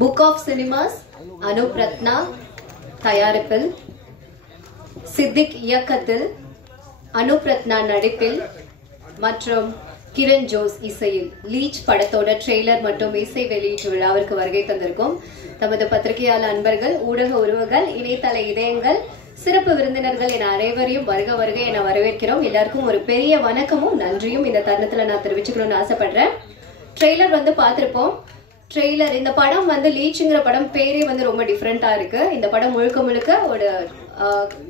Book of Cinemas Anoop Ratna தயாரிப்பில், சித்திக் இயக்கத்தில், அனூப் ரத்னா நடிப்பில் மற்றும் கிரண் ஜோஸ் இசையில் லீச் படத்தோட ட்ரெய்லர் மற்றும் இசை வெளியீட்டு விழாவிற்கு வருகை தந்திருக்கும் தமது பத்திரிகையாளர் அன்பர்கள், ஊடக உறவுகள், இணையதள இதயங்கள், சிறப்பு விருந்தினர்கள் என அனைவரையும் வருக வருக என வரவேற்கிறோம். எல்லாருக்கும் ஒரு பெரிய வணக்கமும் நன்றியும் இந்த தருணத்துல நான் தெரிவிச்சுக்கணும்னு ஆசைப்படுறேன். ட்ரெய்லர் பார்த்திருப்போம். ட்ரெய்லர் இந்த படம் லீச்சுங்கிற படம் பேரே ரொம்ப டிஃப்ரெண்டா இருக்கு. இந்த படம் முழுக்க முழுக்க ஒரு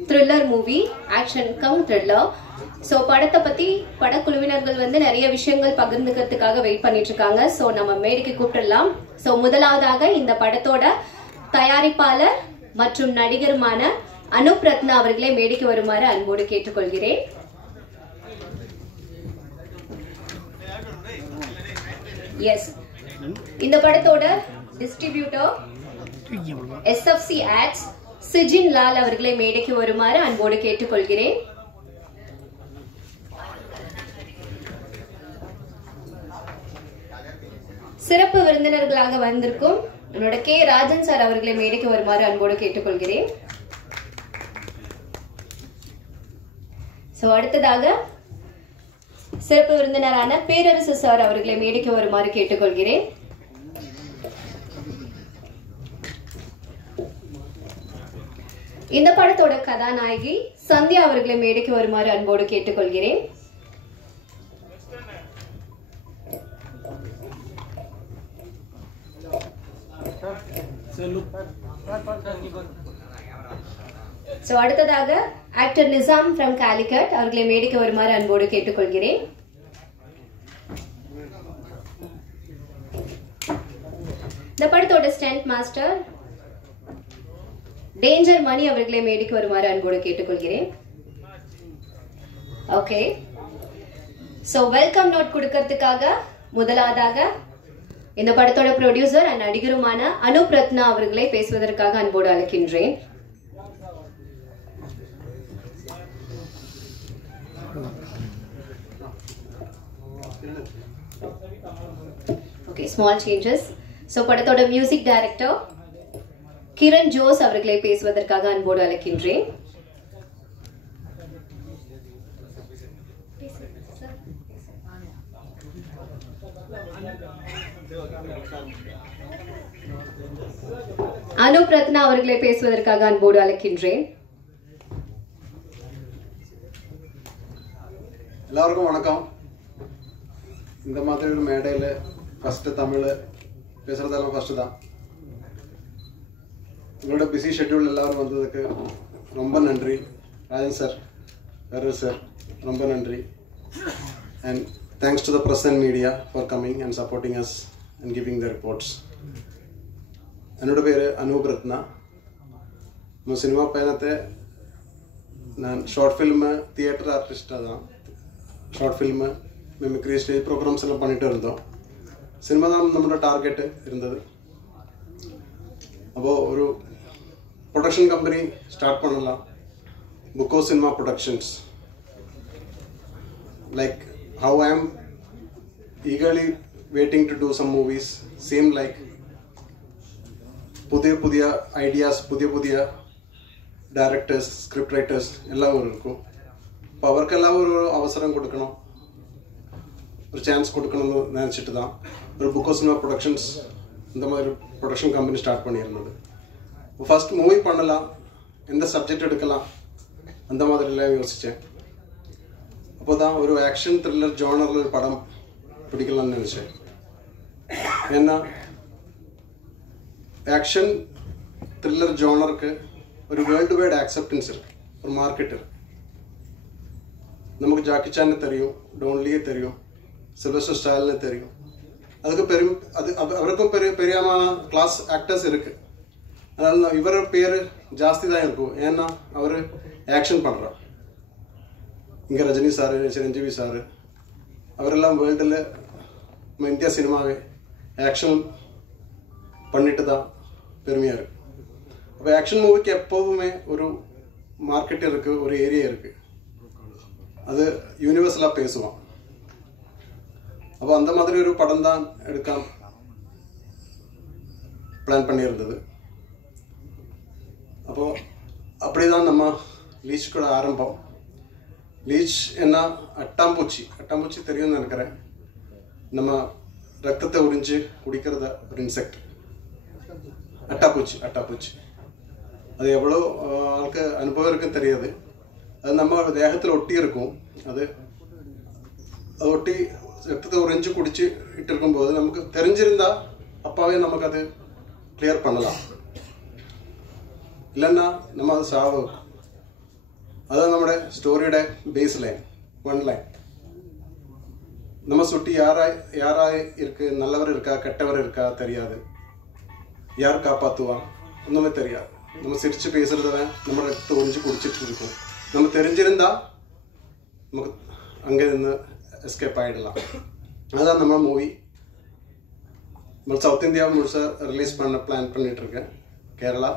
thriller movie, action come thriller. So படத்தை பத்தி படக்குழுவினர்கள் நிறைய விஷயங்கள் பகிர்ந்துக்கிறதுக்காக வெயிட் பண்ணிட்டு இருக்காங்க. ஸோ நம்ம மேடைக்கு கூப்பிடலாம். ஸோ முதலாவதாக இந்த படத்தோட தயாரிப்பாளர் மற்றும் நடிகருமான அனூப் ரத்னா அவர்களே மேடைக்கு வருமாறு அன்போடு கேட்டுக்கொள்கிறேன். எஸ், இந்த படத்தோட distributor SFC Ads Sijin Lal அவர்களை மேடைக்கு வருமாறு அன்போடு கேட்டுக்கொள்கிறேன். சிறப்பு விருந்தினர்களாக வந்திருக்கும் நம்மளோட கே ராஜன் சார் அவர்களை மேடைக்கு வருமாறு அன்போடு கேட்டுக்கொள்கிறேன். அடுத்ததாக சிறப்பு விருந்தினரான பேரரசு சார் அவர்களை மேடைக்கு வருமாறு கேட்டுக்கொள்கிறேன். இந்த படத்தோட கதாநாயகி சந்தியா அவர்களை மேடைக்கு வருமாறு அன்போடு கேட்டுக்கொள்கிறேன். அடுத்ததாக ஆக்டர் நிசாம் ஃப்ரம் காலிகட் அவர்களை மேடைக்கு வருமாறு அன்போடு கேட்டுக்கொள்கிறேன். இந்த படத்தோட ஸ்டண்ட் மாஸ்டர் டேஞ்சர் மணி அவர்களை மேடைக்கு வருமாறு அன்போடு கேட்டுக்கொள்கிறேன். ஓகே, சோ வெல்கம் நோட் கொடுக்கிறதுக்காக முதலாவதாக இந்த படத்தோட ப்ரொடியூசர் அண்ட் நடிகருமான அனூப் ரத்னா அவர்களை பேசுவதற்காக அன்போடு அழைக்கின்றேன். Okay, small changes. சோ படத்தோட மியூசிக் டைரக்டர் கிரண் ஜோஸ் அவர்களை பேசுவதற்காக அன்போடு அழைக்கின்றேன். அனூப் ரத்னா அவர்களை பேசுவதற்காக அன்போடு அழைக்கின்றேன். எல்லாருக்கும் வணக்கம். இந்த மாதிரி ஒரு மேடையில் ஃபர்ஸ்ட் தமிழ் பேசுறதெல்லாம் ஃபர்ஸ்ட் தான். உங்களோட பிஸி ஷெட்யூல் எல்லாரும் வந்ததுக்கு ரொம்ப நன்றி. ராஜன் சார், வேறு சார், ரொம்ப நன்றி. And thanks to the press and media for coming and supporting us and giving the reports. என்னோட பேர் அனூப் ரத்னா. நம்ம சினிமா பயணத்தை நான் ஷார்ட் ஃபில்மு, தியேட்டர் ஆர்டிஸ்டாக தான். Short film, mimicry, stage programmes எல்லாம் பண்ணிட்டு இருந்தோம். சினிமா தான் நம்மளோட டார்கெட்டு இருந்தது. அப்போது ஒரு ப்ரொடக்ஷன் கம்பெனி ஸ்டார்ட் பண்ணலாம், புக்கோ cinema productions. Like how I am eagerly waiting to do some movies, same like புதிய ஐடியாஸ், புதிய டைரக்டர்ஸ், ஸ்கிரிப்ட் ரைட்டர்ஸ் எல்லாம் இருக்கும். இப்போ அவருக்கெல்லாம் ஒரு அவசரம் கொடுக்கணும், ஒரு சான்ஸ் கொடுக்கணும்னு நினச்சிட்டு தான் ஒரு புக்கோ சினிமா ப்ரொடக்ஷன்ஸ் இந்த மாதிரி ப்ரொடக்ஷன் கம்பெனி ஸ்டார்ட் பண்ணியிருந்தது. ஃபர்ஸ்ட் மூவி பண்ணலாம், எந்த சப்ஜெக்ட் எடுக்கலாம் அந்த மாதிரிலாம் யோசித்தேன். அப்போ தான் ஒரு ஆக்ஷன் த்ரில்லர் ஜானரில் ஒரு படம் பிடிக்கலாம்னு நினச்சேன். ஏன்னா ஆக்ஷன் த்ரில்லர் ஜானருக்கு ஒரு வேர்ல்டு வைட் ஆக்செப்டன்ஸ் இருக்குது, ஒரு மார்க்கெட் இருக்குது. நமக்கு ஜாக்கி சான்னு தெரியும், டோன்லியே தெரியும், சில்வஸ்டர் ஸ்டாலின்னு தெரியும். அவருக்கும் பெரியமான கிளாஸ் ஆக்டர்ஸ் இருக்குது. அதனால இவர பேர் ஜாஸ்தி தான் இருக்கும். ஏன்னா அவர் ஆக்ஷன் பண்ணுறார். இங்கே ரஜினி சார், சிரஞ்சீவி சார், அவரெல்லாம் வேர்ல்டில் நம்ம இந்தியா சினிமாவே ஆக்ஷன் பண்ணிட்டு தான் பெருமையாக இருக்குது. அப்போ ஆக்ஷன் மூவிக்கு எப்போதுமே ஒரு மார்க்கெட் இருக்குது, ஒரு ஏரியா இருக்குது. அது யூனிவர்சலாக பேசுவான். அப்போ அந்த மாதிரி ஒரு படம் தான் எடுக்கலாம் பிளான் பண்ணியிருந்தது. அப்போது அப்படி தான் நம்ம லீச்சுக்கூட ஆரம்பம். லீச் என்ன, அட்டாம்பூச்சி தெரியும்னு நினைக்கிறேன். நம்ம ரத்தத்தை உறிஞ்சு குடிக்கிறத ஒரு இன்செக்ட், அட்டாப்பூச்சி. அது எவ்வளோ ஆளுக்கு அனுபவம் இருக்குன்னு தெரியாது. அது நம்ம தேகத்தில் ஒட்டி இருக்கும். அது ஒட்டி ரத்தத்தை உறிஞ்சு குடிச்சு இட்டு இருக்கும்போது நமக்கு தெரிஞ்சிருந்தா அப்பாவே நமக்கு அது கிளியர் பண்ணலாம். இல்லைன்னா நம்ம அது சாவு. அதான் നമ്മുടെ സ്റ്റോറിയുടെ ബേസ് ലൈൻ, 1 லைன். நம்ம சுட்டி யாரா இருக்கு, நல்லவர் இருக்கா கெட்டவர் இருக்கா தெரியாது. யார் காப்பாற்றுவா ஒன்றுமே தெரியாது. நம்ம சிரிச்சு பேசுறதவன் நம்ம ரத்தத்தை உறிஞ்சு குடிச்சிட்டு இருக்கும். நம்ம தெரிஞ்சிருந்தா நமக்கு அங்கே இருந்து எஸ்கேப் ஆகிடலாம். அதுதான் நம்ம மூவி. நம்ம சவுத் இந்தியாவை முழுசாக ரிலீஸ் பண்ண பிளான் பண்ணிட்டு இருக்கேன். Kerala,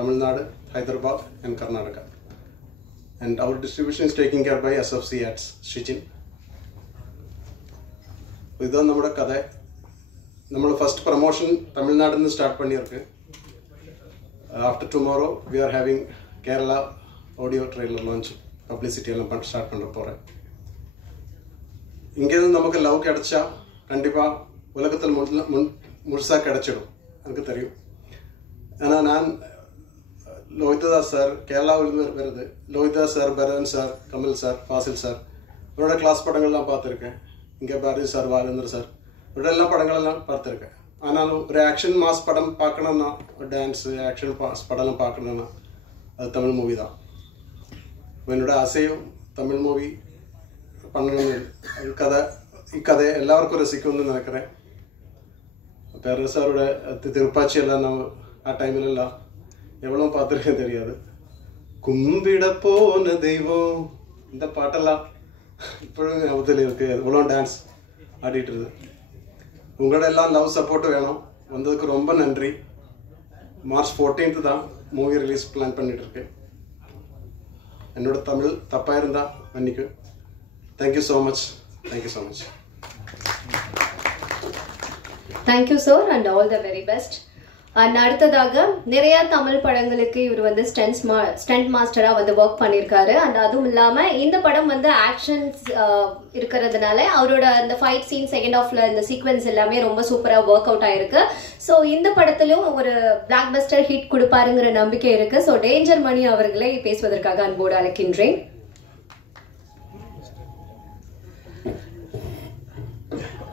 Tamil Nadu, Hyderabad and Karnataka. And our distribution is taken care by SFC Ads, Shijin. இதுதான் நம்மளோட கதை. நம்மளோட ஃபர்ஸ்ட் ப்ரமோஷன் தமிழ்நாடுன்னு ஸ்டார்ட் பண்ணியிருக்கு. After tomorrow we are having Kerala audio trailer launch, publicity எல்லாம் ஸ்டார்ட் பண்ண போகிறேன். இங்கேருந்து நமக்கு லவ் கிடைச்சா கண்டிப்பாக உலகத்தில் முழுசாக கிடைச்சிடும், எனக்கு தெரியும். ஏன்னா நான் லோஹிதாஸ் சார், கேரளாவிலிருந்து வருது, Lohithadas sir, Bharathan sir, Kamal sir, Fazil sir, இவரோட கிளாஸ் படங்கள்லாம் பார்த்துருக்கேன். இங்கே பாரதி சார், பாலேந்திர சார், இவரோட எல்லா படங்களெல்லாம் பார்த்துருக்கேன். ஆனாலும் ஒரு ஆக்ஷன் மாஸ் படம் பார்க்கணுன்னா, ஒரு டான்ஸு ஆக்ஷன் படம்லாம் பார்க்கணுன்னா அது தமிழ் மூவி தான். என்னோட ஆசையும் தமிழ் மூவி பண்ணணும்னு. இக்கதை எல்லாருக்கும் ரசிக்கும்னு நினைக்கிறேன். பேர சாரோட திருப்பாச்சி எல்லாம் நம்ம ஆ டைமிலெல்லாம் எவ்வளோ பார்த்துருக்கேன் தெரியாது. கும்பிட போன தெய்வம், இந்த பாட்டெல்லாம் இப்போவும் ஞாபகத்தில் இருக்கு. எவ்வளோ டான்ஸ் ஆடிட்டு இருக்கு. உங்களோட எல்லாம் லவ் சப்போர்ட்டும் வேணும். வந்ததுக்கு ரொம்ப நன்றி. மார்ச் 14th தான் மூவி ரிலீஸ் பிளான் பண்ணிட்டு இருக்கேன். என்னோட தமிழ் தப்பாக இருந்தால் மன்னிக்கு. Thank you so much. Thank you sir and all the very best. And அடுத்ததாக நிறைய தமிழ் படங்களுக்கு இவர் வந்து ஸ்டண்ட் மாஸ்டரா வந்து ஒர்க் பண்ணியிருக்காரு. அண்ட் அதுவும் இல்லாம இந்த படம் வந்து ஆக்ஷன்ஸ் இருக்கிறதுனால அவரோட அந்த ஃபைட் சீன், செகண்ட் ஹாஃப்ல இந்த சீக்வன்ஸ் எல்லாமே ரொம்ப சூப்பரா ஒர்க் அவுட் ஆயிருக்கு. ஸோ இந்த படத்திலும் ஒரு பிளாக் பஸ்டர் ஹிட் கொடுப்பாருங்கிற நம்பிக்கை இருக்கு. ஸோ டேஞ்சர் மணி அவர்களை பேசுவதற்காக அன்போடு அழைக்கின்றேன்.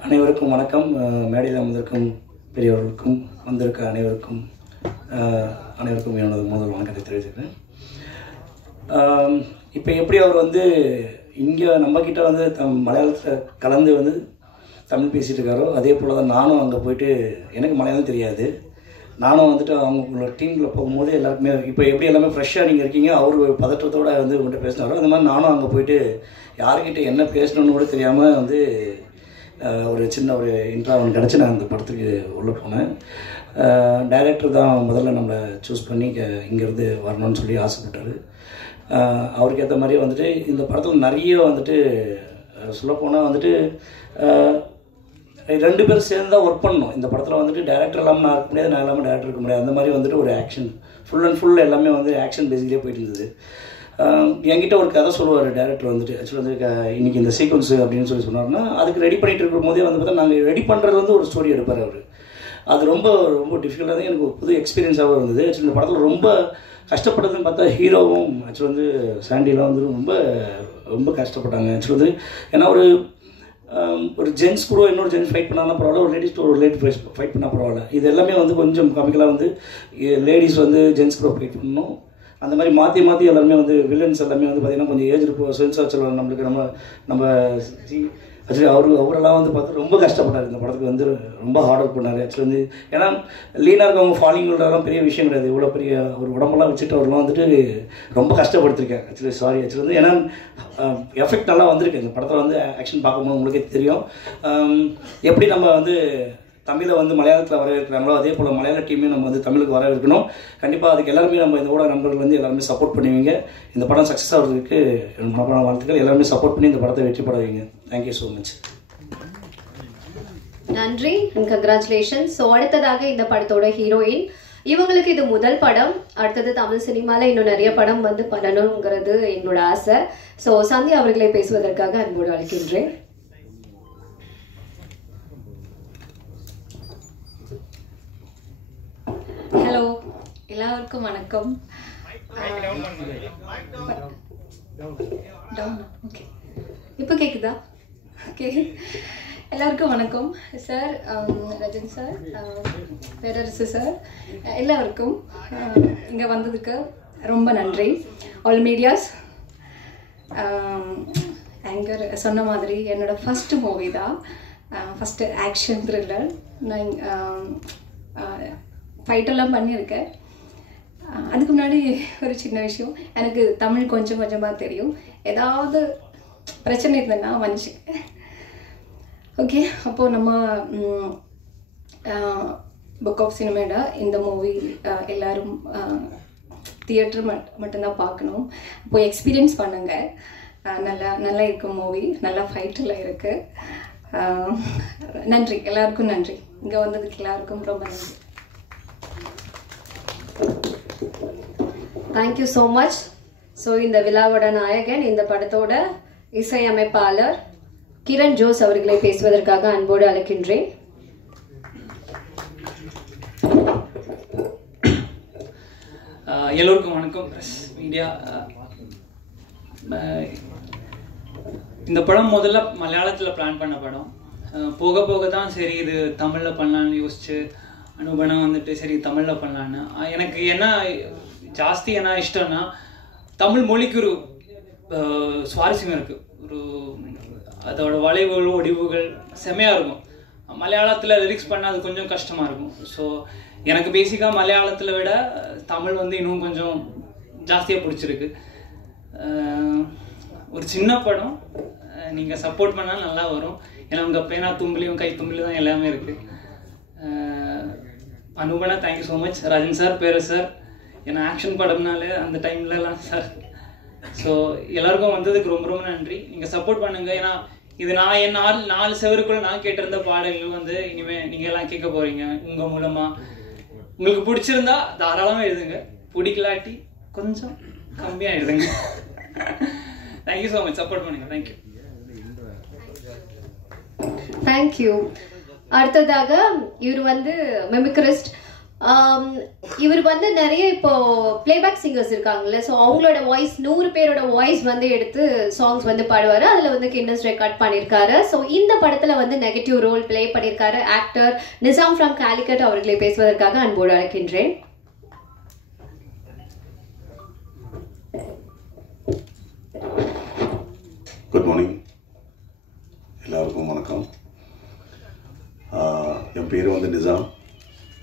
அனைவருக்கும் வணக்கம். மேடையில் வந்திருக்கும் பெரியவர்களுக்கும் வந்திருக்க அனைவருக்கும் என்னோட முதல் வணக்கத்தை தெரிவிச்சுக்கிறேன். இப்போ எப்படி அவர் வந்து இங்கே நம்மக்கிட்ட வந்து மலையாளத்தில் கலந்து வந்து தமிழ் பேசிகிட்டு இருக்காரோ அதே போல் தான் நானும் அங்கே போயிட்டு, எனக்கு மலையாளம் தெரியாது, நானும் வந்துட்டு அவங்களோட டீமில் போகும்போது எல்லாருக்குமே இப்போ எப்படி எல்லாமே ஃப்ரெஷ்ஷாக நீங்கள் இருக்கீங்க, அவர் ஒரு பதற்றத்தோடு வந்து உங்கள்கிட்ட பேசினாரோ அந்த மாதிரி நானும் அங்கே போயிட்டு யாருக்கிட்ட என்ன பேசணுன்னு கூட தெரியாமல் வந்து ஒரு சின்ன ஒரு இன்ட்ராவன் கிடச்சி நான் அந்த படத்துக்கு உள்ளே போனேன். டைரக்டர் தான் முதல்ல நம்மளை சூஸ் பண்ணி இங்கேருந்து வரணும்னு சொல்லி ஆசைப்பட்டார். அவருக்கு ஏற்ற மாதிரியே வந்துட்டு இந்த படத்தில் நிறைய வந்துட்டு சொல்லப்போனால் வந்துட்டு 2 பேர் சேர்ந்து தான் ஒர்க் பண்ணணும். இந்த படத்தில் வந்துட்டு டேரக்டர் இல்லாமல் நான் இருக்க முடியாது, நான் இல்லாமல் டேரக்டர் இருக்க முடியாது. அந்த மாதிரி வந்துட்டு ஒரு ஆக்ஷன் ஃபுல் அண்ட் ஃபுல் எல்லாமே வந்து ஆக்ஷன் பேசிக்கிட்டே போயிட்டு இருந்தது. என்கிட்ட ஒரு கதை சொல்லுவார் டேரக்டர் வந்துட்டு. ஆக்சுவலி வந்து இன்றைக்கி இந்த சீக்வன்ஸு அப்படின்னு சொல்லி சொன்னார்னா அதுக்கு ரெடி பண்ணிகிட்டு இருக்கும் போதே வந்து பார்த்தா நாங்கள் ரெடி பண்ணுறது வந்து ஒரு ஸ்டோரி எடுப்பார் அவர். அது ரொம்ப ரொம்ப டிஃபிகல்ட்டாக எனக்கு ஒரு புது எக்ஸ்பீரியன்ஸாகவும் இருந்தது. ஆக்சுவலி இந்த படத்தில் ரொம்ப கஷ்டப்பட்டதுன்னு பார்த்தா ஹீரோவும் ஆக்சுவலி வந்து சாண்டிலாம் வந்து ரொம்ப ரொம்ப கஷ்டப்பட்டாங்க. ஆக்சுவலி வந்து ஏன்னா ஒரு ஜென்ஸ் கூட இன்னொரு ஜென்ஸ் ஃபைட் பண்ணாலும் பரவாயில்ல, ஒரு லேடிஸ் ஒரு லேடி ஃபைட் பண்ணால் பரவாயில்ல. இது எல்லாமே வந்து கொஞ்சம் காமிக்கலாக வந்து லேடிஸ் வந்து ஜென்ஸ் கூட ஃபைட் பண்ணணும். அந்த மாதிரி மாற்றி எல்லாருமே வந்து வில்லன்ஸ் எல்லாமே வந்து பார்த்திங்கன்னா கொஞ்சம் ஏஜ் இருக்கும் சென்சார் சொல்லுவாங்க நம்மளுக்கு. நம்ம ஆக்சுவலி அவரெல்லாம் வந்து பார்த்து ரொம்ப கஷ்டப்பட்டார். இந்த படத்துக்கு வந்து ரொம்ப ஹார்ட் ஒர்க் பண்ணார். ஆக்சுவலி வந்து ஏன்னா லீனாக இருக்கவங்க ஃபாலிங்லாம் பெரிய விஷயம் கிடையாது. இவ்வளோ பெரிய ஒரு உடம்பெல்லாம் வச்சுட்டு அவரெல்லாம் வந்துட்டு ரொம்ப கஷ்டப்படுத்திருக்கேன். ஆக்சுவலி வந்து ஏன்னா எஃபெக்ட் நல்லா வந்திருக்கு இந்த படத்தில் வந்து ஆக்ஷன் பார்க்கும்போது உங்களுக்கே தெரியும். எப்படி நம்ம வந்து தமிழை வந்து மலையாளத்தில் வரவேற்கிறாங்களோ அதே போல் மலையாள டீமையும் நம்ம வந்து தமிழுக்கு வரவேற்கணும். கண்டிப்பாக அதுக்கு எல்லாருமே நம்ம இந்த ஊடக நண்பர்கள் வந்து எல்லாருமே சப்போர்ட் பண்ணுவீங்க. இந்த படம் சக்ஸஸ் ஆகிறதுக்கு மனப்பான வாழ்த்துக்கள். எல்லாருமே சப்போர்ட் பண்ணி இந்த படத்தை வெற்றி பட வைங்க. Thank you so much. நன்றி அண்ட் கங்க்ராச்சுலேஷன். ஸோ அடுத்ததாக இந்த படத்தோட ஹீரோயின், இவங்களுக்கு இது முதல் படம். அடுத்தது தமிழ் சினிமாவில் இன்னும் நிறைய படம் வந்து பண்ணணுங்கிறது எங்களோட ஆசை. ஸோ சந்தியா அவர்களை பேசுவதற்காக அன்போடு அழைக்கின்றேன். ஹலோ, எல்லாருக்கும் வணக்கம். ஓகே, இப்போ கேக்குதா? ஓகே, எல்லாருக்கும் வணக்கம் சார், ரஜன் சார், பேரரசு சார், எல்லாருக்கும் இங்கே வந்ததுக்கு ரொம்ப நன்றி. ஆல் மீடியாஸ், ஆங்கர் சொன்ன மாதிரி என்னோட ஃபஸ்ட்டு மூவி தான், ஃபஸ்ட்டு ஆக்ஷன் த்ரில்லர். நான் ஃபைட்டெல்லாம் பண்ணியிருக்கேன். அதுக்கு முன்னாடி ஒரு சின்ன விஷயம், எனக்கு தமிழ் கொஞ்சம் கொஞ்சமாக தெரியும். ஏதாவது பிரச்சனை இருந்ததுன்னா வந்துச்சு. ஓகே, அப்போது நம்ம புக் ஆஃப் சினிமாடா இந்த மூவி எல்லோரும் தியேட்டர் மட்டும்தான் பார்க்கணும். அப்போது எக்ஸ்பீரியன்ஸ் பண்ணுங்க. நல்லா இருக்கும் மூவி, நல்லா ஃபைட்டெல்லாம் இருக்குது. நன்றி, எல்லாருக்கும் நன்றி. இங்கே வந்ததுக்கு எல்லாருக்கும் ரொம்ப நன்றி. Thank you so much. ஸோ இந்த விழாவோட நாயகன், இந்த படத்தோட இசையமைப்பாளர் கிரண் ஜோஸ் அவர்களை பேசுவதற்காக அன்போடு அழைக்கின்றேன். எல்லோருக்கும் வணக்கம், பிரஸ் மீடியா. இந்த படம் முதல்ல மலையாளத்தில் பிளான் பண்ண படம். போக போக தான் சரி இது தமிழில் பண்ணலான்னு யோசிச்சு அனுபவம் வந்துட்டு சரி தமிழில் பண்ணலான்னு. எனக்கு என்ன ஜாஸ்தி என்ன இஷ்டம்னா, தமிழ் மொழிக்கு ஒரு சுவாரஸ்யம் இருக்குது. ஒரு அதோட வளைவுகள் ஒடிவுகள் செம்மையாக இருக்கும். மலையாளத்தில் லிரிக்ஸ் பண்ணால் அது கொஞ்சம் கஷ்டமாக இருக்கும். ஸோ எனக்கு பேசிக்காக மலையாளத்தில் விட தமிழ் வந்து இன்னும் கொஞ்சம் ஜாஸ்தியாக பிடிச்சிருக்கு. ஒரு சின்ன படம், நீங்கள் சப்போர்ட் பண்ணால் நல்லா வரும். ஏன்னா உங்கள் பேனா தும்பிலையும் கை தும்பிலையும் தான் எல்லாமே இருக்குது. அனுபவனா thank you so much. Rajan sir, பேரு சார், ஏன்னா ஆக்ஷன் படம்னாலே அந்த டைம்லலாம் சார். ஸோ எல்லாருக்கும் வந்ததுக்கு ரொம்ப ரொம்ப நன்றி. நீங்கள் சப்போர்ட் பண்ணுங்கள். ஏன்னா இது நான் என் நாலு செவருக்குள்ள நான் கேட்டிருந்த பாடல்கள் வந்து இனிமேல் நீங்கள் எல்லாம் கேட்க போகிறீங்க உங்கள் மூலமாக. உங்களுக்கு பிடிச்சிருந்தா தாராளமாக எழுதுங்க, பிடிக்கலாட்டி கொஞ்சம் கம்மியாக எழுதுங்க. தேங்க்யூ ஸோ மச், சப்போர்ட் பண்ணுங்கள். தேங்க்யூ. தேங்க்யூ. அடுத்ததாக இவர் வந்து மிமிக்ரிஸ்ட். இவர் வந்து நிறைய இப்போ பிளேபேக் சிங்கர்ஸ் இருக்காங்கல்ல, ஸோ அவங்களோட வாய்ஸ் 100 பேரோட வாய்ஸ் வந்து எடுத்து சாங்ஸ் வந்து பாடுவார். அதில் வந்து கின்னஸ் ரெக்கார்ட் பண்ணியிருக்காரு. ஸோ இந்த படத்தில் வந்து நெகட்டிவ் ரோல் பிளே பண்ணியிருக்காரு ஆக்டர் நிசாம் ஃப்ரம் காலிக்கட் அவர்களை பேசுவதற்காக அன்போடு அழைக்கின்றேன். குட் மார்னிங், எல்லாருக்கும் வணக்கம். என் பேர் வந்து நிசாம்.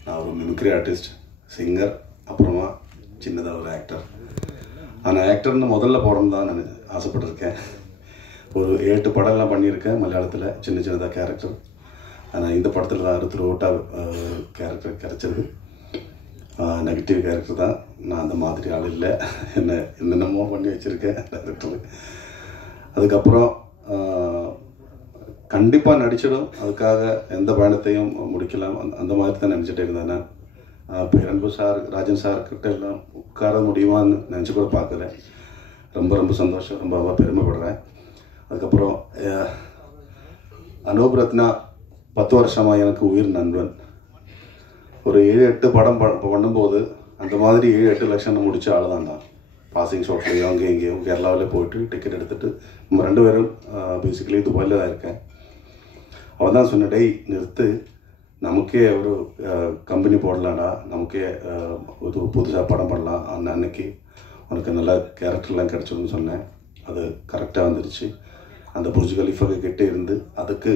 நான் ஒரு மிமிக்ரி ஆர்டிஸ்ட், சிங்கர், அப்புறமா சின்னதாக ஒரு ஆக்டர். ஆனால் ஆக்டர்னு முதல்ல போடணும் தான் நான் ஆசைப்பட்டிருக்கேன். ஒரு 8 படம்லாம் பண்ணியிருக்கேன் மலையாளத்தில், சின்னதாக கேரக்டர். ஆனால் இந்த படத்தில் தான் த்ரூஅவுட்டாக கேரக்டர் கிடச்சிது. நெகட்டிவ் கேரக்டர் தான். நான் அந்த மாதிரி ஆள் இல்லை. என்னென்னமோ பண்ணி வச்சுருக்கேன் டேரக்டர். அதுக்கப்புறம் கண்டிப்பாக நடிச்சிடும், அதுக்காக எந்த பயணத்தையும் முடிக்கலாம் அந்த மாதிரி தான் நினச்சிட்டே இருந்தேன். நான் பேரன்பு சார், ராஜன் சார்கிட்ட எல்லாம் உட்கார முடியுமான்னு நினச்சி கூட பார்க்கல. ரொம்ப ரொம்ப சந்தோஷம், ரொம்ப பெருமைப்படுறேன். அதுக்கப்புறம் அனூப் ரத்னா 10 வருஷமாக எனக்கு உயிர் நண்பன். ஒரு 7-8 படம் பண்ணும்போது அந்த மாதிரி 7-8 லட்சம் முடிச்ச ஆள் தான் நான். பாசிங் ஷாட்லேயும் அங்கேயும் இங்கேயும் கேரளாவில் போயிட்டு டிக்கெட் எடுத்துகிட்டு நம்ம 2 பேரும் பேசிக்கலி துபாயில் தான் இருக்கேன். அவன் தான் சொன்ன, டேய் நிறுத்து, நமக்கே ஒரு கம்பெனி போடலாம்டா, நமக்கே ஒரு புதுசாக படம் பண்ணலாம், அன்னைக்கு உனக்கு நல்ல கேரக்டர்லாம் கிடச்சிடும்னு சொன்னேன். அது கரெக்டாக வந்துடுச்சு. அந்த புர்ஜ் கலீஃபாக்கு கிட்டே இருந்து அதுக்கு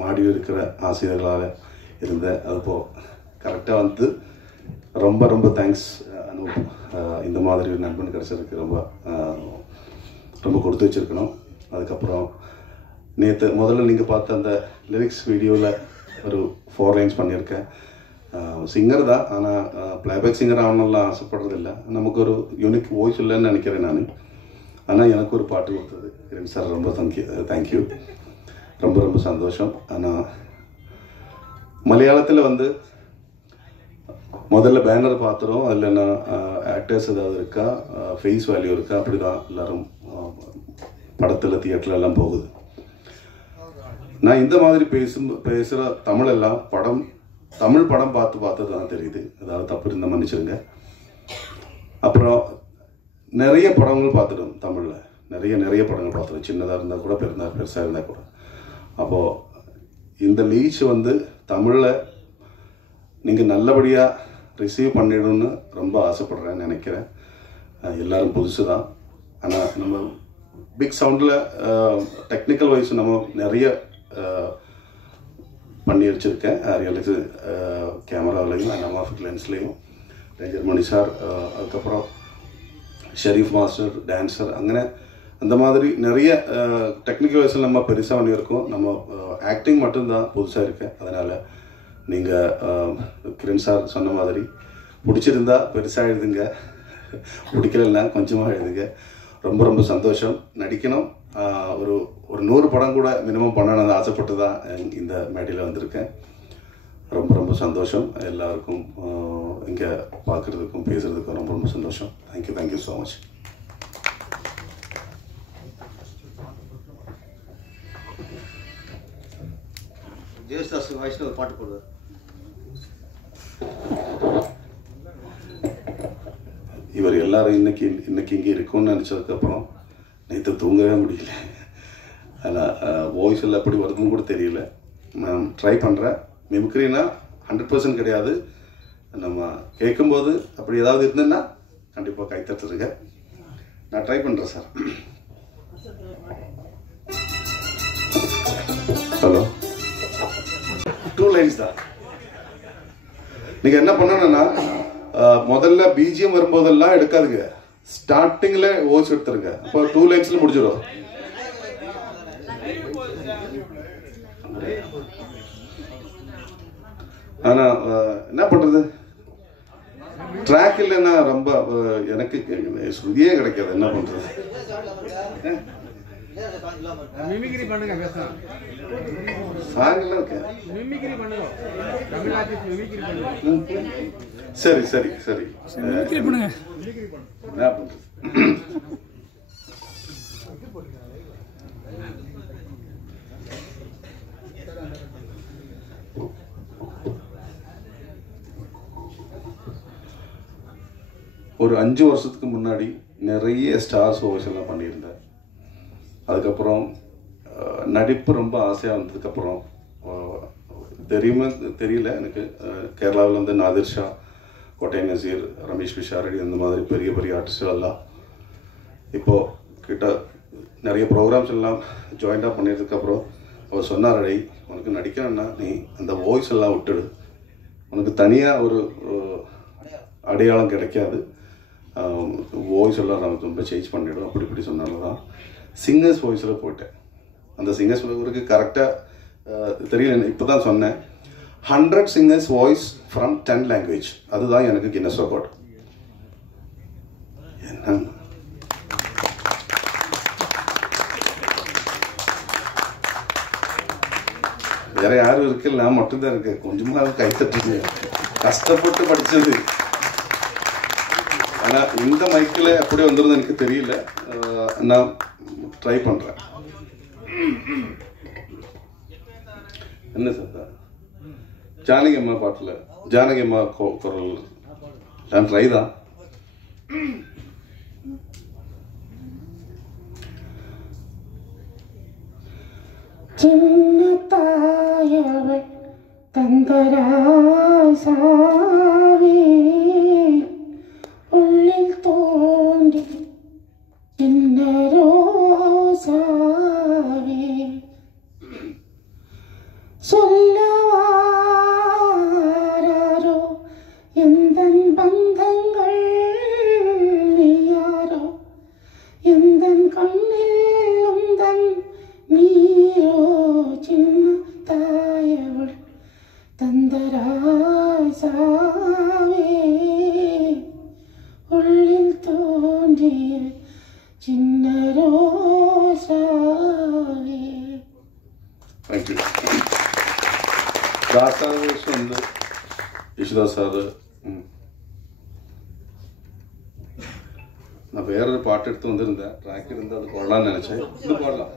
மாடியில் இருக்கிற ஆசிரியர்களால் இருந்தேன். அதுப்போ கரெக்டாக வந்து ரொம்ப ரொம்ப தேங்க்ஸ் அனூப். இந்த மாதிரி ஒரு நண்பன் கிடச்சதுக்கு ரொம்ப ரொம்ப கொடுத்து வச்சுருக்கணும். அதுக்கப்புறம் நேற்று முதல்ல நீங்கள் பார்த்த அந்த லிரிக்ஸ் வீடியோவில் ஒரு 4 லைன்ஸ் பண்ணியிருக்கேன். சிங்கர் தான், ஆனால் பிளேபேக் சிங்கர் ஆகணும்லாம் ஆசைப்படுறதில்லை. நமக்கு ஒரு யூனிக் வாய்ஸ் இல்லைன்னு நினைக்கிறேன் நான். ஆனால் எனக்கு ஒரு பாட்டு கொடுத்தது கிரண் சார், ரொம்ப தேங்க்யூ. ரொம்ப ரொம்ப சந்தோஷம். ஆனால் மலையாளத்தில் வந்து முதல்ல பேனர் பார்த்துறோம். அதில் என்ன ஆக்டர்ஸ் ஏதாவது இருக்கா, ஃபேஸ் வேல்யூ இருக்கா, அப்படி தான் எல்லோரும் படத்தில் தியேட்டரில் எல்லாம் போகுது. நான் இந்த மாதிரி பேசுகிற தமிழெல்லாம் தமிழ் படம் பார்த்து தான் தெரியுது. ஏதாவது தப்பு இருந்தால் மன்னிச்சிருங்க. அப்புறம் நிறைய படங்கள் பார்த்துட்டோம் தமிழில், நிறைய படங்கள் பார்த்துட்டோம், சின்னதாக இருந்தால் கூட பெருசாக இருந்தால் கூட. அப்போது இந்த லீச் வந்து தமிழில் நீங்கள் நல்லபடியாக ரிசீவ் பண்ணிடணும்னு ரொம்ப ஆசைப்படுறேன், நினைக்கிறேன். எல்லோரும் புதுசு தான். ஆனால் நம்ம பிக் சவுண்டில் டெக்னிக்கல் வைஸ் நம்ம நிறைய பண்ணி வச்சுருக்கேன். ரியலைஸ் கேமராவிலையும் அனமாஃபிக் லென்ஸ்லேயும் ரேஞ்சர் மணி சார், அதுக்கப்புறம் ஷெரீஃப் மாஸ்டர், டான்ஸர், അങ്ങനെ அந்த மாதிரி நிறைய டெக்னிக்கல் வைஸில் நம்ம பெருசாக பண்ணியிருக்கோம். நம்ம ஆக்டிங் மட்டும்தான் புதுசாக இருக்கு. அதனால் நீங்கள் கிரண் சார் சொன்ன மாதிரி பிடிச்சிருந்தா பெருசாக எழுதுங்க, பிடிக்கலன்னா கொஞ்சமாக எழுதுங்க. ரொம்ப சந்தோஷம். நடிக்கணும். ஒரு 100 படம் கூட மினிமம் பண்ணணும்னு ஆசைப்பட்டு தான் இந்த மேடையில் வந்திருக்கேன். ரொம்ப சந்தோஷம். எல்லாருக்கும் இங்கே பார்க்குறதுக்கும் பேசுகிறதுக்கும் ரொம்ப சந்தோஷம். Thank you so much. ஜேசுதாஸ் வாய்ஸில் ஒரு பாட்டு போடுவார். இவர் எல்லாரும் இன்னைக்கு இங்கே இருக்கும்னு நினச்சதுக்கப்புறம் நேற்று தூங்கவே முடியல. அதில் வாய்ஸ் எல்லாம் எப்படி வருதுன்னு கூட தெரியல. நான் ட்ரை பண்ணுறேன். மிமிக்ரினா 100% கிடையாது. நம்ம கேட்கும்போது அப்படி ஏதாவது இருந்ததுன்னா கண்டிப்பாக கைத்தட்டுருங்க. நான் ட்ரை பண்ணுறேன் சார். ஹலோ, 2 லைன்ஸ் தான். நீங்கள் என்ன பண்ணணும்னா முதல்ல பிஜிஎம் வரும்போதெல்லாம் எடுக்காதுங்க, ஸ்டார்டிங்கில் வாய்ஸ் எடுத்துருங்க. அப்போ 2 லைன்ஸில் முடிஞ்சிடும். ஆனால் என்ன பண்ணுறது, ட்ராக் இல்லைன்னா ரொம்ப எனக்கு ஸ்ருதியே கிடைக்காது. என்ன பண்ணுறது, மிமிக்ரி பண்ணுங்க, பேசலாம். சாங்கெல்லாம் இருக்கு, மிமிக்ரி பண்ணுங்க, தமிழாத்தி மிமிக்ரி பண்ணுங்க. சரி மிமிக்ரி பண்ணுங்க. என்ன பண்றது. ஒரு 5 வருஷத்துக்கு முன்னாடி நிறைய ஸ்டார்ஸ் வாய்ஸ் எல்லாம் பண்ணியிருந்தேன். அதுக்கப்புறம் நடிப்பு ரொம்ப ஆசையாக வந்ததுக்கப்புறம் தெரியுமா தெரியல எனக்கு, கேரளாவில் வந்து நாதிர் ஷா, கோட்டை நசீர், ரமேஷ் பிஷாரடி, அந்த மாதிரி பெரிய ஆர்டிஸ்டெல்லாம் இப்போது கிட்ட நிறைய ப்ரோக்ராம்ஸ் எல்லாம் ஜாயிண்டாக பண்ணியதுக்கப்புறம் அவர் சொன்னார், அடை உனக்கு நடிக்கணும்னா நீ அந்த வாய்ஸ் எல்லாம் விட்டுடு, உனக்கு தனியாக ஒரு அடையாளம் கிடைக்காது, வாய்ஸ் எல்லாம் நமக்கு ரொம்ப சேஞ்ச் பண்ணிவிடும், அப்படி சொன்னால தான் சிங்கர்ஸ் வாய்ஸில் போயிட்டேன். அந்த சிங்கர்ஸ் இவருக்கு கரெக்டாக தெரியல, இப்போ தான் சொன்னேன். 100 singers voice from 10 language. அதுதான் எனக்கு கின்னஸ் ரெக்கார்ட். என்ன வேற யாரும் இருக்கு, நான் மட்டும்தான் இருக்கேன். கொஞ்சமாக கைத்தட்டுங்க, கஷ்டப்பட்டு படிச்சது. ஆனால் இந்த மைக்கில் எப்படி வந்துருது எனக்கு தெரியல. நான் ட்ரை பண்ணுறேன். என்ன சார், ஜானகி அம்மா பாட்டில் ஜானகி அம்மா குரல் நான் ட்ரை தான். சின்ன தாயவள் தந்தராய் சாவே உள்ளில் தோண்டி சின்ன ரோசாவே சொல்லவாரோ எந்தன் பந்தங்கள் நீயாரோ எந்தன் கண்ணில் உந்தன் நீரோ சின்ன தாயவள் தந்தராய் சாவே உள்ளில் தோன்றிய சின்ன ரோசாவே. தேங்க்யூ. தாசா வயசு வந்து யேசுதாஸ் சார். நான் வேறொரு பாட்டு எடுத்து வந்திருந்தேன், ட்ராக் இருந்து அது போடலாம்னு நினைச்சேன். இது போடலாம்.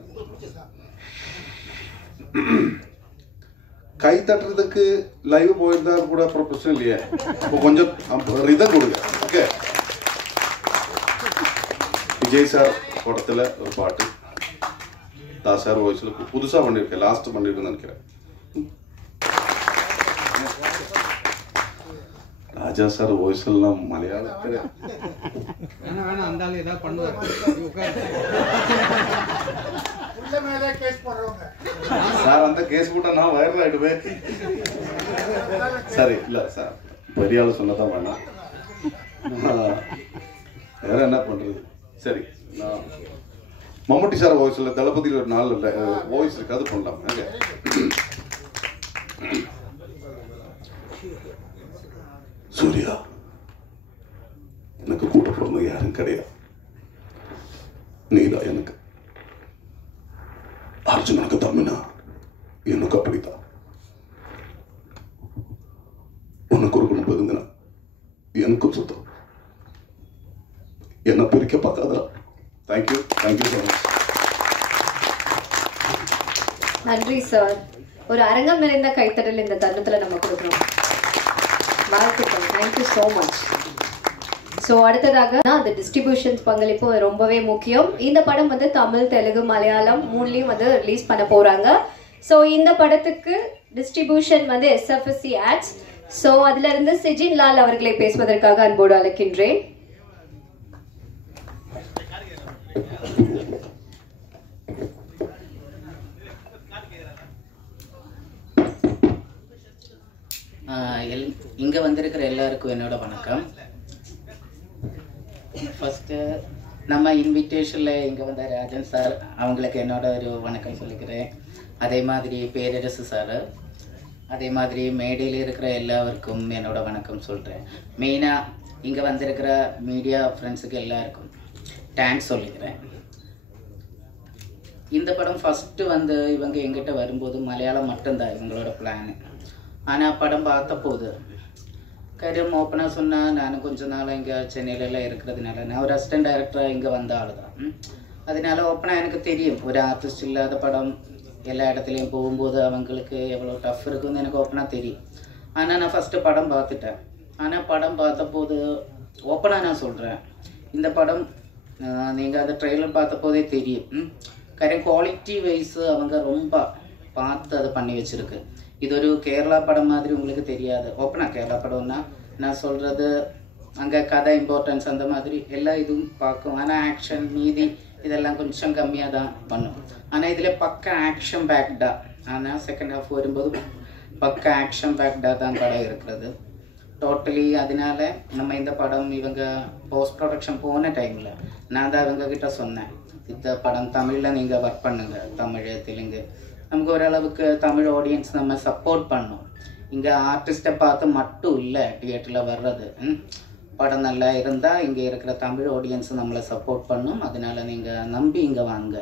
கை தட்டுறதுக்கு லைவ் போயிருந்தா கூட அப்புறம் பிரச்சனை இல்லையே. இப்போ கொஞ்சம் ரிதம் கொடுங்க. ஓகே, விஜய் சார் படத்தில் ஒரு பாட்டு தாஸ் சார் வாய்ஸில் புதுசாக பண்ணியிருக்கேன், லாஸ்ட் பண்ணியிருக்கேன்னு நினைக்கிறேன். ராஜா சார் வாய்ஸ்லாம் மலையாளத்தில் வேணாம் அந்த ஆள் ஏதாவது பண்ணுவார். சார் அந்த கேஸ் போட்டா நான் வைரல் ஆயிடுவேன். சரி இல்லை சார், பெரிய ஆள் சொன்னதான் வேணாம், வேற என்ன பண்றது. சரி, நான் மம்முட்டி சார் வாய்ஸ்ல தளபதியில் ஒரு 4 வாய்ஸ் இருக்கு, அது பண்ணலாம். ஓகே, சூர்யா எனக்கு கூட பிறந்த யாரும் கிடையாது, நீதான் எனக்கு. அர்ஜுனனுக்கு தம்பினா எனக்கு அப்படித்தான். உனக்கு ஒரு குடும்பம் இருந்தனா எனக்கும் சுத்தம். என்ன பிரிக்க பார்க்காதா. Thank you, thank you so much. நன்றி சார். ஒரு அரங்கம் நிறைந்த கைத்தட்டல் இந்த தருணத்தில் நம்ம கொடுக்குறோம். வாழ்த்துக்கள். Thank you so much. ஸோ அடுத்ததாக அந்த டிஸ்ட்ரிபியூஷன்ஸ் பங்களிப்பு ரொம்பவே முக்கியம். இந்த படம் வந்து தமிழ், தெலுங்கு, மலையாளம் 3லையும் வந்து ரிலீஸ் பண்ண போறாங்க. ஸோ இந்த படத்துக்கு டிஸ்ட்ரிபியூஷன் வந்து SFSC ஆட்ஸ். ஸோ அதுல இருந்து சிஜின் லால் அவர்களை பேசுவதற்காக அன்போடு அழைக்கின்றேன். இங்கே வந்திருக்கிற எல்லாருக்கும் என்னோட வணக்கம். ஃபஸ்ட்டு நம்ம இன்விடேஷனில் இங்கே வந்த ராஜன் சார் அவங்களுக்கு என்னோட ஒரு வணக்கம் சொல்லிக்கிறேன். அதே மாதிரி பேரரசு சார், அதே மாதிரி மேடையில் இருக்கிற எல்லாருக்கும் என்னோட வணக்கம் சொல்கிறேன். மெயினாக இங்கே வந்திருக்கிற மீடியா ஃப்ரெண்ட்ஸுக்கு எல்லாருக்கும் தேங்க்ஸ் சொல்லிக்கிறேன். இந்த படம் ஃபஸ்ட்டு வந்து இவங்க எங்கிட்ட வரும்போது மலையாளம் மட்டும்தான் இவங்களோட பிளானு. ஆனால் படம் பார்த்த போது காரியம் ஓப்பனாக சொன்னால், நான் கொஞ்ச நாள் இங்கே சென்னையிலலாம் இருக்கிறதுனால நான் ஒரு அசிஸ்டன்ட் டைரக்டராக இங்கே வந்த ஆள் தான். அதனால ஓப்பனாக எனக்கு தெரியும் ஒரு ஆர்டிஸ்ட் இல்லாத படம் எல்லா இடத்துலையும் போகும்போது அவங்களுக்கு எவ்வளோ டஃப் இருக்குன்னு எனக்கு ஓப்பனாக தெரியும். ஆனால் நான் ஃபஸ்ட்டு படம் பார்த்துட்டேன். ஆனால் படம் பார்த்தபோது ஓப்பனாக நான் சொல்கிறேன், இந்த படம் நீங்கள் அந்த ட்ரெய்லர் பார்த்த போதே தெரியும். காரியம் குவாலிட்டி வைஸ் அவங்க ரொம்ப பார்த்து அதை பண்ணி வச்சுருக்கு. இது ஒரு கேரளா படம் மாதிரி உங்களுக்கு தெரியாது. ஓப்பனாக கேரளா படம்னா நான் சொல்கிறது அங்கே கதை இம்பார்ட்டன்ஸ் அந்த மாதிரி எல்லா இதுவும் பார்க்கும். ஆனால் ஆக்ஷன் மீதி இதெல்லாம் கொஞ்சம் கம்மியாக தான் பண்ணும். ஆனால் இதில் பக்கா ஆக்ஷன் பேக்டாக, ஆனால் செகண்ட் ஹாஃப் வரும்போது பக்கா ஆக்ஷன் பேக்டாக தான் படம் இருக்கிறது டோட்டலி. அதனால நம்ம இந்த படம் இவங்க போஸ்ட் ப்ரொடக்ஷன் போன டைமில் நான் தான் இவங்கக்கிட்ட சொன்னேன், இந்த படம் தமிழில் நீங்கள் ஒர்க் பண்ணுங்கள், தமிழ் தெலுங்கு நமக்கு ஓரளவுக்கு தமிழ் ஆடியன்ஸ் நம்ம சப்போர்ட் பண்ணோம். இங்கே ஆர்டிஸ்ட்டை பார்த்து மட்டும் இல்லை தியேட்டரில் வர்றது, படம் நல்லா இருந்தால் இங்கே இருக்கிற தமிழ் ஆடியன்ஸ் நம்மளை சப்போர்ட் பண்ணும். அதனால நீங்கள் நம்பி இங்கே வாங்க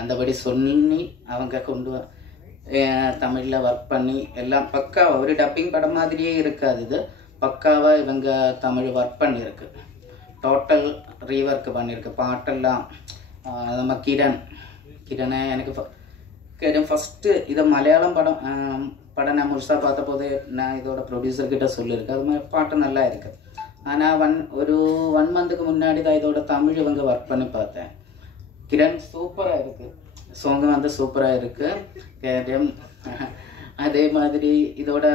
அந்தபடி சொல்லி அவங்க கொண்டு தமிழில் ஒர்க் பண்ணி எல்லாம் பக்காவாக ஒரு டப்பிங் படம் மாதிரியே இருக்காது. இது பக்காவாக இவங்க தமிழ் ஒர்க் பண்ணியிருக்கு, டோட்டல் ரீஒர்க் பண்ணியிருக்கு. பாட்டெல்லாம் நம்ம கிரணை எனக்கு ஃபஸ்ட்டு இதை மலையாளம் படம் நான் முழுசாக பார்த்த போதே நான் இதோட ப்ரொடியூசர்கிட்ட சொல்லியிருக்கேன், அது மாதிரி பாட்டு நல்லா இருக்குது. ஆனால் ஒரு 1 மந்த்துக்கு முன்னாடி தான் இதோட தமிழ் இவங்க ஒர்க் பண்ணி பார்த்தேன். கிரண் சூப்பராக இருக்குது, சாங் வந்து சூப்பராக இருக்குது. அதே மாதிரி இதோட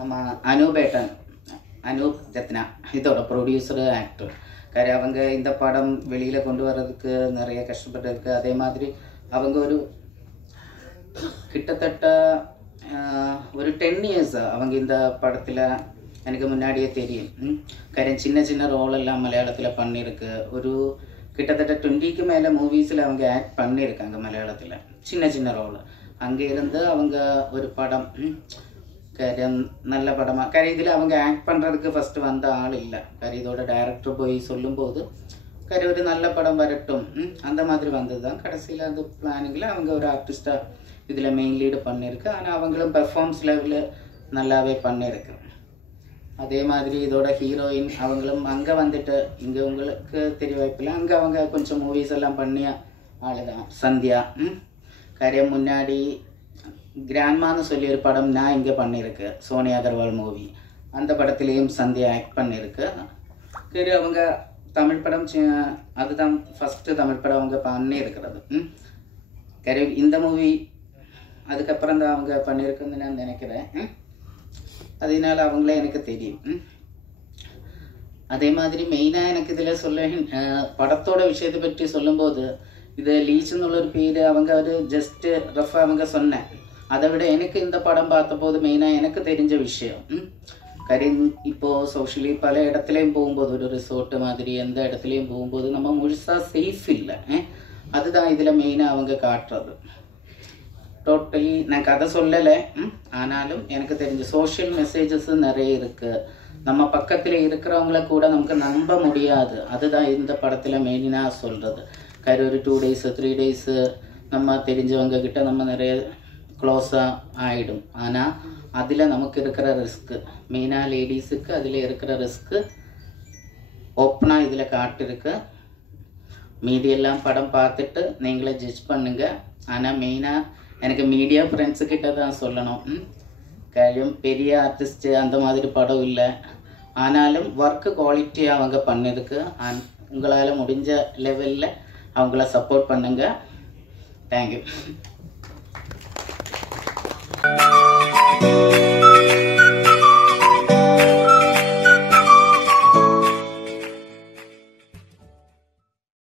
நம்ம அனூப் ஜத்னா இதோட ப்ரொடியூசரு ஆக்டர். காரியம் அவங்க இந்த படம் வெளியில் கொண்டு வர்றதுக்கு நிறைய கஷ்டப்பட்டு. அதே மாதிரி அவங்க ஒரு கிட்டத்தட்ட ஒரு 10 years அவங்க இந்த படத்தில் எனக்கு முன்னாடியே தெரியும். காரியம் சின்ன சின்ன ரோல் எல்லாம் மலையாளத்தில் பண்ணியிருக்கு. ஒரு கிட்டத்தட்ட 20க்கு மேலே மூவிஸில் அவங்க ஆக்ட் பண்ணியிருக்காங்க மலையாளத்தில், சின்ன சின்ன ரோல். அங்கே இருந்து அவங்க ஒரு படம் காரியம் நல்ல படமாக காரியம் இதில் அவங்க ஆக்ட் பண்ணுறதுக்கு ஃபஸ்ட்டு வந்த ஆள் இல்லை. காரியம் இதோட டைரக்டர் போய் சொல்லும்போது ஒரு நல்ல படம் வரட்டும் அந்த மாதிரி வந்தது தான். கடைசியில் அந்த பிளானிங்கில் அவங்க ஒரு ஆர்டிஸ்டாக இதில் மெயின் லீடு பண்ணியிருக்கு. ஆனால் அவங்களும் பெர்ஃபார்மன்ஸ் லெவலில் நல்லாவே பண்ணியிருக்கு. அதே மாதிரி இதோட ஹீரோயின் அவங்களும் அங்கே வந்துட்டு இங்கே உங்களுக்கு தெரிய வாய்ப்பில்லை, அங்கே அவங்க கொஞ்சம் மூவிஸ் எல்லாம் பண்ணிய ஆள் தான் சந்தியா. காரியம் முன்னாடி கிராண்ட்மான்னு சொல்லி ஒரு படம் நான் இங்கே பண்ணியிருக்கு, சோனியா அகர்வால் மூவி. அந்த படத்துலேயும் சந்தியா ஆக்ட் பண்ணியிருக்கு. சரி, அவங்க தமிழ் படம் அதுதான் ஃபஸ்ட்டு தமிழ் படம் அவங்க பண்ணியிருக்கிறது. கரி இந்த மூவி அதுக்கப்புறம் தான் அவங்க பண்ணியிருக்குன்னு நான் நினைக்கிறேன். அதனால அவங்களே எனக்கு தெரியும். அதே மாதிரி மெயினாக எனக்கு இதில் சொல்ல படத்தோட விஷயத்தை பற்றி சொல்லும்போது, இது லீச்சுன்னு ஒரு பேர் அவங்க ஒரு ஜஸ்ட்டு ரஃபாக அவங்க சொன்னேன். அதை விட எனக்கு இந்த படம் பார்த்தபோது மெயினாக எனக்கு தெரிஞ்ச விஷயம், காரியம் இப்போது சோஷியலி பல இடத்துலையும் போகும்போது ஒரு ரிசோர்ட்டு மாதிரி எந்த இடத்துலையும் போகும்போது நம்ம முழுசாக சேஃப் இல்லை. அதுதான் இதில் மெயினாக அவங்க காட்டுறது. டோட்டலி நான் கதை சொல்லலை, ஆனாலும் எனக்கு தெரிஞ்ச சோஷியல் மெசேஜஸ் நிறைய இருக்குது. நம்ம பக்கத்தில் இருக்கிறவங்கள கூட நமக்கு நம்ப முடியாது. அதுதான் இந்த படத்தில் மெயினாக சொல்கிறது. கரு ஒரு 2 days 3 days நம்ம தெரிஞ்சவங்க கிட்ட நம்ம நிறைய க்ளோஸாக ஆகிடும். ஆனால் அதில் நமக்கு இருக்கிற ரிஸ்க்கு, மெயினாக லேடிஸுக்கு அதில் இருக்கிற ரிஸ்க்கு ஓப்பனாக இதில் காட்டிருக்கு. மீதியெல்லாம் படம் பார்த்துட்டு நீங்களே ஜட்ஜ் பண்ணுங்கள். ஆனால் மெயினாக எனக்கு மீடியா ஃப்ரெண்ட்ஸுக்கிட்ட தான் சொல்லணும், காரியம் பெரிய ஆர்டிஸ்ட்டு அந்த மாதிரி படம் இல்லை, ஆனாலும் ஒர்க்கு குவாலிட்டியாக அவங்க பண்ணியிருக்கு. உங்களால் முடிஞ்ச லெவலில் அவங்கள சப்போர்ட் பண்ணுங்கள். தேங்க்யூ.